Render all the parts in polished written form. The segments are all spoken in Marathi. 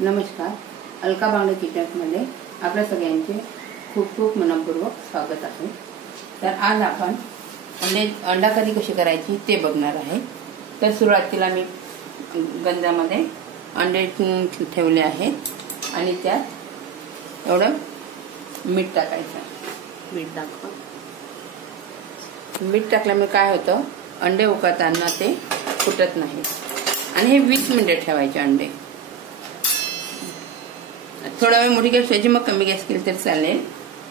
नमस्कार, अलका बांगडे किचनमध्ये आपल्या सगळ्यांचे खूप खूप मनपूर्वक स्वागत आहे। तर आज आपण अंडा करी कशी करायची ते बघणार आहे। तर सुरुवातीला मी गंजामध्ये अंडे ठेवले आहेत आणि त्यात एवढं मीठ टाकायचं। मीठ टाकल्यामुळे काय होतं, अंडे उकळताना ते फुटत नाही। आणि हे 20 मिनिटे ठेवायचे अंडे। थोडा वेळ मोठी गॅस ठेवायची, मग कमी गॅस केली तर चालेल,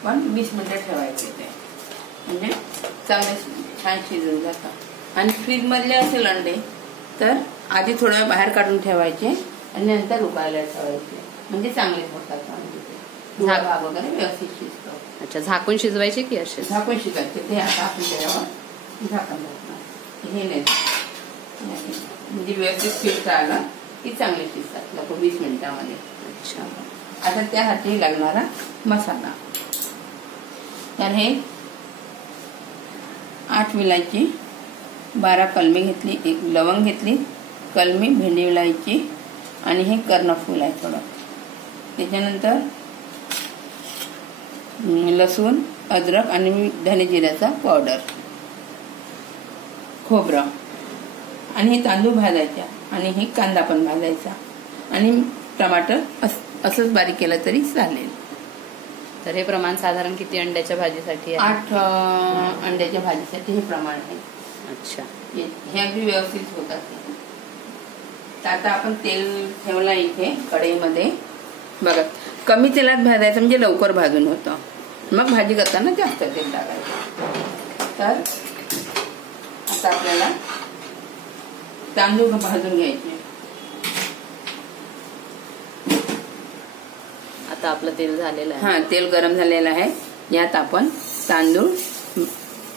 पण 20 मिनिटे ठेवायचे ते, म्हणजे चांगले छान शिजून जातात। आणि फ्रीज मधले असेल अंडे तर आधी थोडा वेळ बाहेर काढून ठेवायचे आणि नंतर उकळायला ठेवायचे, म्हणजे चांगले होतात अंडे, भाग वगैरे व्यवस्थित शिजतो। अच्छा, झाकून शिजवायचे की असे? झाकून शिजायचे। ते आता आपण त्याच्यावर झाकण टाकणार, हे नाही म्हणजे व्यवस्थित शिजता आलं की चांगले शिजतात लोक 20 मिनिटांमध्ये। अच्छा, आता त्यासाठी लागणारा मसाला, तर हे 8 विलायची, 12 कलमी घेतली, 1 लवंग घेतली, कलमी, भेंडी विलायची आणि हे कर्णफूल आहे थोडं। त्याच्यानंतर लसूण, अद्रक आणि धने जिऱ्याचा पावडर, खोबरं आणि हे तांदूळ भाजायचा आणि हे कांदा पण भाजायचा आणि टमाटर असंच बारीक केलं तरी चालेल। तर हे प्रमाण साधारण किती अंड्याच्या भाजीसाठी आहे? 8 अंड्याच्या भाजीसाठी हे प्रमाण आहे। अच्छा, हे अगदी व्यवस्थित होतात। तर आता आपण तेल ठेवला इथे कढईमध्ये, बघा कमी तेलात भाजायचं म्हणजे लवकर भाजून होतं, मग भाजी करताना जास्त तेल टाकायचं। तर आता आपल्याला तांदूळ भाजून घ्यायचे। आता आपलं तेल झालेलं आहे। हा, तेल गरम झालेलं आहे। यात आपण तांदूळ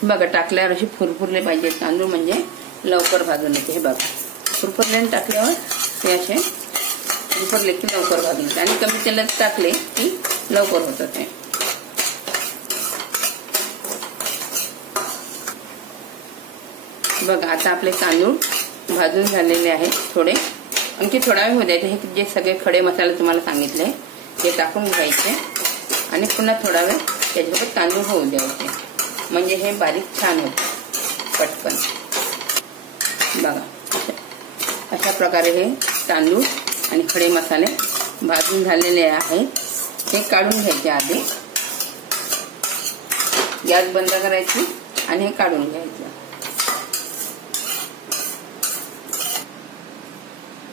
बघा टाकल्यावर असे फुरफुरले पाहिजे तांदूळ, म्हणजे लवकर भाजून येते। हे बघा फुरफुरले टाकल्यावर हे असे फुरफुरले की लवकर भाजून येते, आणि कमी तेलात टाकले की लवकर होतं ते। बघा आता आपले तांदूळ भाजून झालेले आहेत थोडे, आणखी थोडा वेळ होऊ द्यायचे। हे जे सगळे खडे मसाले तुम्हाला सांगितले ते टाकून घ्यायचे आणि पुन्हा थोडा वेळ त्याच्यासोबत तांदूळ होऊ द्यायचे, म्हणजे हे बारीक छान होते पटकन। बघा अशा प्रकारे हे तांदूळ आणि खडे मसाले भाजून झालेले आहेत। हे काढून घ्यायचे आधी, गॅस बंद करायची आणि हे काढून घ्यायचं।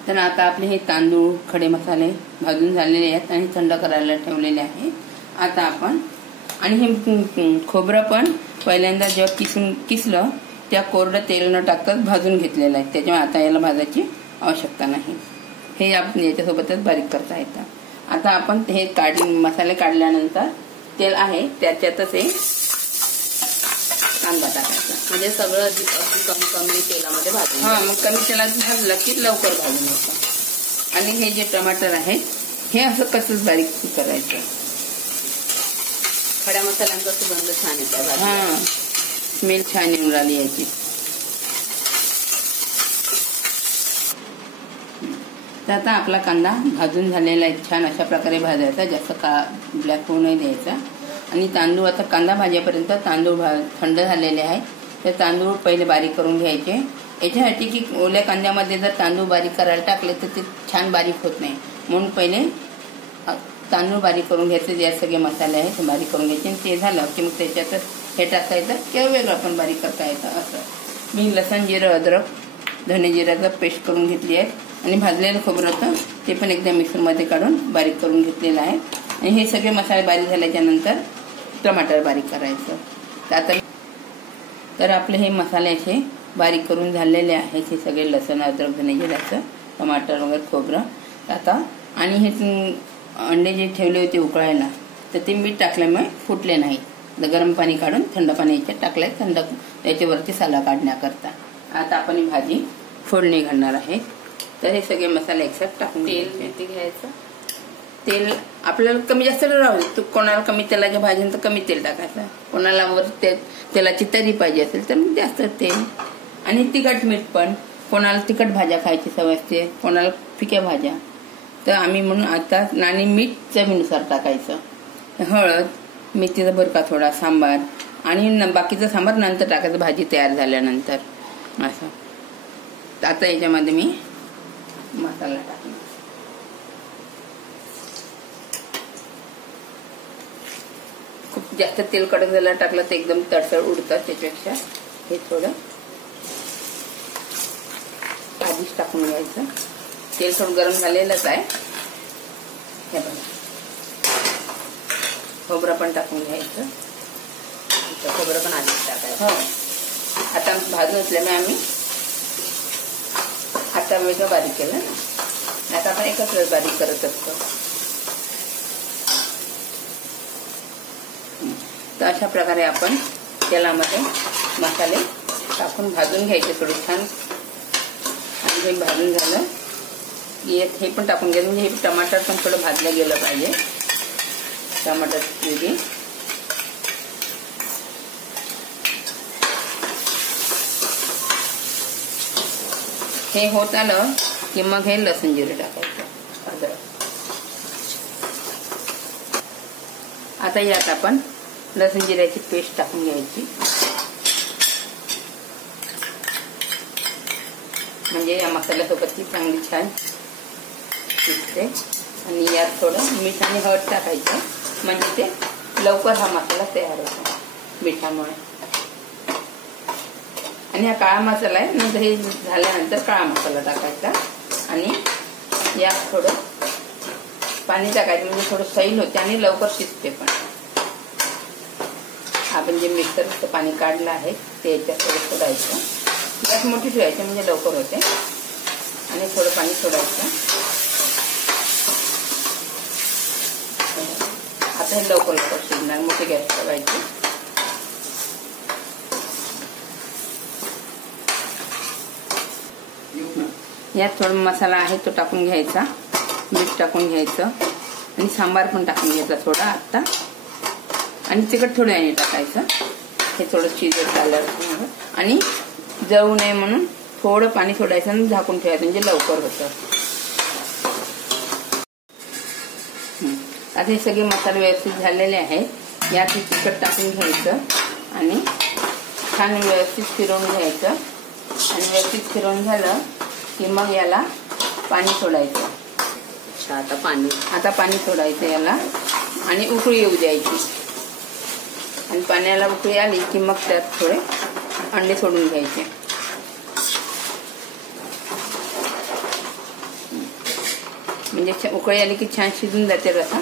तर आता आपले हे तांदूळ खडे मसाले भाजून झालेले आहेत आणि थंड करायला ठेवलेले आहेत। आता आपण आणि हे खोबरं पण पहिल्यांदा जेव्हा किसलं त्या कोरडं तेल न टाकत भाजून घेतलेलं आहे, त्याच्यामुळे आता याला भाजायची आवश्यकता नाही। हे आपण याच्यासोबतच बारीक करता येतं। आता आपण हे मसाले काढल्यानंतर तेल आहे त्याच्यातच हे कांदा टाकायचा, म्हणजे सगळं अगदी कमी तेलामध्ये भाजून। हा, मग कमी तेलात भाजलं की लवकर भाजून होतं। आणि हे जे टमाटर आहे हे असं कसंच बारीक करायचं। खड्या मसाल्यांचा सुगंध छान येतो। हा, स्मेल छान येऊन राहिली याची। तर आता आपला कांदा भाजून झालेला आहे, छान अशा प्रकारे भाजायचा, जास्त ब्लॅक होऊ नाही द्यायचा। आणि तांदूळ आता कांदा भाजेपर्यंत तांदूळ थंड झालेले आहे, तर तांदूळ पहिले बारीक करून घ्यायचे। याच्यासाठी की ओल्या कांद्यामध्ये जर तांदूळ बारीक करायला टाकले तर ते छान बारीक होत नाही, म्हणून पहिले तांदूळ बारीक करून घ्यायचे। यात सगळे मसाले आहेत ते बारीक करून घ्यायचे, ते झालं की मग त्याच्यातच हे टाकायचं किंवा वेगळं पण बारीक करता येतं। असं मी लसण, जिरं, अद्रक, धने जिऱ्याचा पेस्ट करून घेतली आहे आणि भाजलेलं खोबरं होतं ते पण एकदा मिक्सरमध्ये काढून बारीक करून घेतलेलं आहे। आणि हे सगळे मसाले बारीक झाल्याच्या नंतर टमाटर बारीक करायचं। आता तर आपले हे मसाले असे बारीक करून झालेले आहेत, हे सगळे लसण, अद्रक, धने जिऱ्याचं, टमाटर वगैरे, खोबरं। आता आणि हे अंडे जे ठेवले होते उकळायला तर ते मीठ टाकल्यामुळे फुटले नाही, गरम पाणी काढून थंड पाणी याच्यात टाकलंय, थंड त्याच्यावरती साला काढण्याकरता। आता आपण ही भाजी फोडणी घालणार आहे। तर हे सगळे मसाले एकसाथ टाकून घ्यायचं। तेल आपल्याला कमी जास्त राहू दे, कोणाला कमी तेलाच्या भाजीनं तर कमी तेल टाकायचं, कोणाला वर तेलाची तरी पाहिजे असेल तर मग जास्त तेल। आणि तिखट मीठ पण, कोणाला तिखट भाज्या खायची सवय असते, कोणाला फिक्या भाज्या, तर आम्ही म्हणून आता आणि मीठ चवीनुसार टाकायचं, हळद, मेथीचा भरका थोडा, सांबार आणि बाकीचं सांबार नंतर टाकायचं भाजी तयार झाल्यानंतर असं. आता याच्यामध्ये मी मसाला टाकला. खूप जास्त तेल कडक झालं टाकलं तर एकदम तडसड उडतात, त्याच्यापेक्षा हे थोडं आधीच टाकून घ्यायचं. तेल थोडं गरम झालेलंच आहे. हे बघा, खोबरं पण टाकून घ्यायचं. खोबरं पण आधीच टाकायचं. हो, आता भाजून असल्यामुळे आम्ही आता वेगळं बारीक केलं ना, आता आपण एकच वेळ बारीक करत असतो. तर अशा प्रकारे आपण तेलामध्ये मसाले टाकून भाजून घ्यायचे थोडे छान. आणि हे भाजून झालं की हे पण टाकून घ्यायचं, म्हणजे हे टमाटर पण थोडं भाजलं गेलं पाहिजे. टमाटर प्युरी, हे होत आलं की मग हे लसूण जिरे टाकायचं, अद्रक. आता यात आपण लसूण जिऱ्याची पेस्ट टाकून घ्यायची, म्हणजे या मसाल्यासोबत ती चांगली छान शिजते. आणि यात थोडं मीठ आणि हळद टाकायचं, म्हणजे ते लवकर हा मसाला तयार होतो मिठामुळे. आणि हा काळा मसाला आहे, नंतर हे झाल्यानंतर काळा मसाला टाकायचा आणि यात थोडं पाणी टाकायचं, म्हणजे थोडं सैल होते आणि लवकर शिजते पण. आपण जे मिक्सरचं पाणी काढलं आहे ते याच्यात थोडं सोडायचं. गॅस मोठी ठेवायची म्हणजे लवकर होते. आणि थोडं पाणी सोडायचं. आता हे लवकर शिजणार, मोठी गॅस ठेवायची. यात थोडा मसाला आहे तो टाकून घ्यायचा, मीठ टाकून घ्यायचं आणि सांबार पण टाकून घ्यायचा थोडा आता. आणि तिखट थोडं आणि टाकायचं. हे थोडं शिजत झालं आणि जळू नये म्हणून थोडं पाणी सोडायचं आणि झाकून ठेवायचं, म्हणजे लवकर होतं. आता हे सगळे मसाले व्यवस्थित झालेले आहेत. यात हे तिखट टाकून घ्यायचं आणि छान व्यवस्थित फिरवून घ्यायचं. आणि व्यवस्थित फिरवून झालं की मग याला पाणी सोडायचं. आता पाणी सोडायचं याला आणि उकळी येऊ द्यायची. आणि पाण्याला उकळी आली की मग त्यात थोडे अंडे सोडून घ्यायचे. म्हणजे उकळी आली की छान शिजून जाते रसा.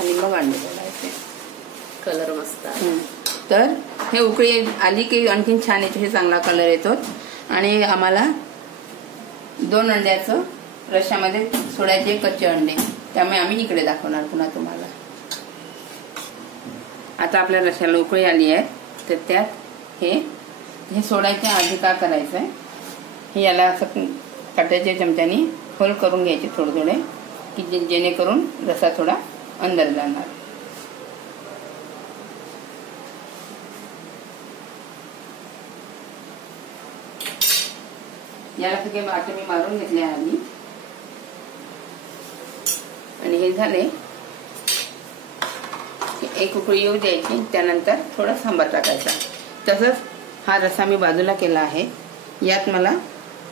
आणि मग अंडे सोडायचे. कलर मस्त. तर हे उकळी आली की आणखीन छान येतो, हे चांगला कलर येतो. आणि आम्हाला 2 अंड्याचं रश्यामध्ये सोडायचे कच्चे अंडे, त्यामुळे आम्ही इकडे दाखवणार पुन्हा तुम्हाला. आता आपल्या रश्याला उकळी आली आहे, तर त्यात हे सोडायच्या आधी काय करायचं आहे, हे याला असं काट्याच्या चमच्याने होल करून घ्यायचे थोडे थोडे, की जेणेकरून रसा थोडा अंदर जाणार. याला सगळे वाटे मी मारून घेतले आधी. आणि हे झाले एक उकळी येऊ द्यायची, त्यानंतर थोडा सांबार टाकायचा. तसंच हा रस्सा मी बाजूला केला आहे. यात मला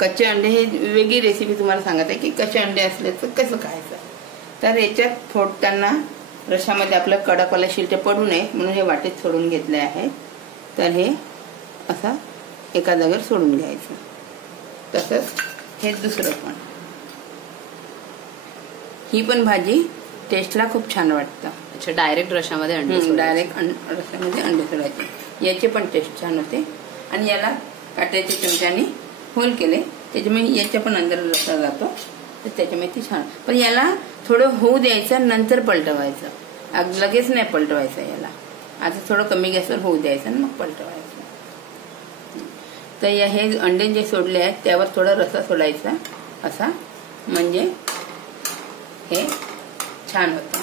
कच्चे अंडे, हे वेगळी रेसिपी तुम्हाला सांगत आहे की कच्चे अंडे असले तर कसं खायचं. तर याच्यात फोडताना रश्शामध्ये आपलं कडकवाला शिलटे पडू नये म्हणून हे वाटेत सोडून घेतले आहे. तर हे असं एका जागेवर सोडून घ्यायचं. तसंच हे दुसरं पण. ही पण भाजी टेस्टला खूप छान वाटतं. अच्छा, डायरेक्ट रश्यामध्ये अंडे, डायरेक्ट रश्यामध्ये अंडे सोडायचे, याची पण टेस्ट छान होते. आणि याला काट्याच्या चमच्याने होल केले, त्याच्यामुळे याच्या पण अंदर रस्सा जातो, तर त्याच्यामुळे ती छान. पण याला थोडं होऊ द्यायचं, नंतर पलटवायचं. लगेच नाही पलटवायचं याला. आता थोडं कमी गॅसवर होऊ द्यायचं आणि मग पलटवायचं. तर हे अंडे जे सोडले आहेत त्यावर थोडा रस्सा सोडायचा असा, म्हणजे हे छान होतं.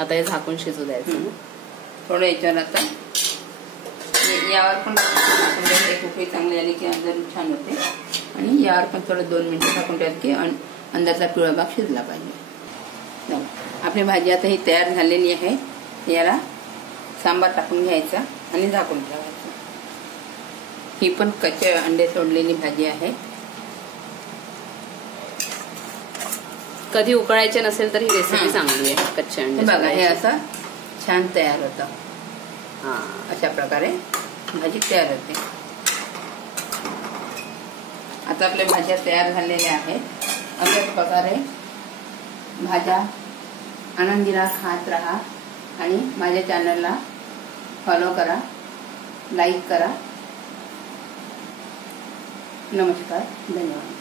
आता हे झाकून शिजू द्यायचं. थोडं याच्यावर आता यावर पण एक उकळी चांगली आली की अंदर छान होते. आणि यावर पण थोडं 2 मिनिटं टाकून ठेवत की अंदरचा पिवळा भाग शिजला पाहिजे. आपली भाजी आता ही तयार झालेली आहे. याला सांबार टाकून घ्यायचा आणि झाकून ठेवायचं. ही पण कच्चे अंडे सोडलेली भाजी आहे. कधी उकळायचे नसेल तर ही रेसिपी चांगली आहे. कच्चे अंडे बघा हे असं छान तयार होतं. हा, अशा प्रकारे भाजी तयार होते. आता आपल्या भाज्या तयार झालेल्या आहेत. अशाच प्रकारे भाज्या आनंदीला खात राहा आणि माझ्या चॅनलला फॉलो करा, लाईक करा. नमस्कार, धन्यवाद.